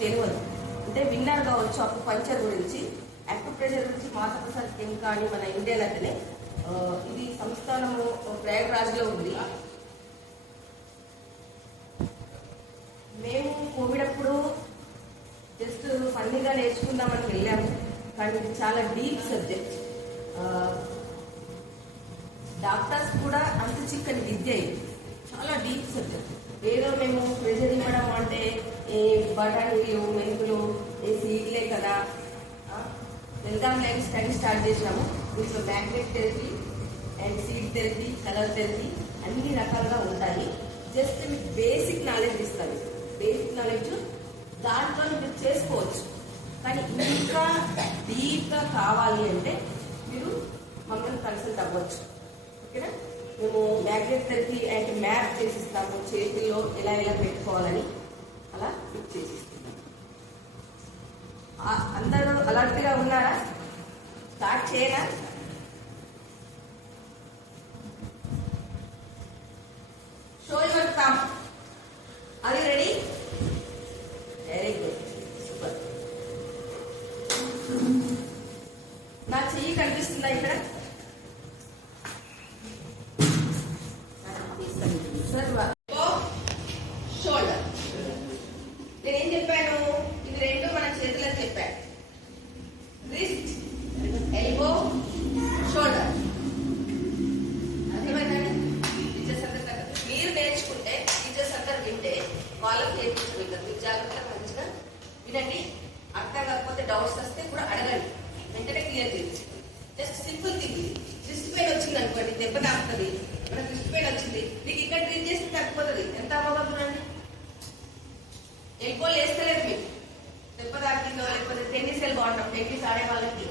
తెలియదు. అంటే విన్నారు కావచ్చు అక్యుపంక్చర్ గురించి. అక్యుప్రెషర్ గురించి మాతాప్రసాద్ కెంకా అని మన ఇండియన్ అతనే. ఇది సంస్థానము ప్రయాగ్రాజ్లో ఉంది. మేము కోవిడ్ అప్పుడు జస్ట్ ఫన్నీగా నేర్చుకుందామని వెళ్ళాము, కానీ ఇది చాలా డీప్ సబ్జెక్ట్. డాక్టర్స్ కూడా అంత చిక్కని విద్య ఇది, చాలా డీప్ సబ్జెక్ట్. ఏదో మేము ప్రెషర్ ఇవ్వడం అంటే ఏ బఠానీలు మెంతులు ఏ సీడ్లే కదా వెల్కమ్ లైఫ్ స్టడీ స్టార్ట్ చేసినాము. దీంట్లో magnet therapy and seed therapy, colour therapy అన్ని రకాలుగా ఉంటాయి. జస్ట్ మీకు బేసిక్ నాలెడ్జ్ ఇస్తాను. బేసిక్ నాలెడ్జ్ దాంట్లో మీరు చేసుకోవచ్చు. కానీ ఇంకా డీప్గా కావాలి అంటే మీరు మమ్మల్ని కన్సల్ట్ అవ్వచ్చు. ఓకేనా? మేము మ్యాగ్నెట్ థెరపీ అండ్ మ్యాప్ చేసిస్తాము, చేతిలో ఎలా ఎలా పెట్టుకోవాలని అలా ఫిక్స్ చేసిస్తాము. అందరూ అలర్ట్గా ఉన్నారా? స్టార్ట్ చేయరా? Show your thumb. Are you ready? Very good, super. నా చెయ్యి కనిపిస్తుందా ఇక్కడ? షోల్డర్. నేనేం చెప్పాను? ఇది రెండు మన చేతులని చెప్పాను. Wrist, elbow, shoulder. అర్థమైందండి? టీచర్స్ అందరు మీరు నేర్చుకుంటే, టీచర్స్ అందరు వింటే వాళ్ళకి నేర్పించగలుగుతారు. మీరు జాగ్రత్తగా మంచిగా వినండి. అర్థం కాకపోతే డౌట్స్ వస్తే కూడా అడగండి, వెంటనే క్లియర్ చేయండి. Just simple thing. Wrist pain వచ్చింది అనుకోండి, దెబ్బ తాకుతుంది. మనకు రిస్ట్ పెయిన్ వచ్చింది, మీకు ఇక్కడ ట్రీట్ చేస్తే తగ్గిపోతుంది. ఎంత అవ్వగలుగుతుందండి? ఎల్బోలు వేస్తలేదు మీకు, దెబ్బ తాకిందో లేకపోతే టెన్నిస్ ఎల్బో అంటాం. టెన్నిస్ ఆడే వాళ్ళకి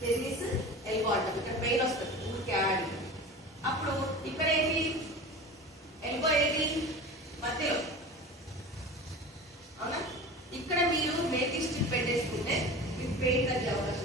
టెన్నిస్ ఎల్బో అంటాం. ఇక్కడ పెయిన్ వస్తుంది ఊరికి ఆడి. అప్పుడు ఇక్కడ ఏంటి? ఎల్బో ఏది? మధ్యలో. అవునా? ఇక్కడ మీరు మేకింగ్ స్టిక్ పెట్టేసుకుంటే మీకు పెయిన్ తగ్గే అవకాశం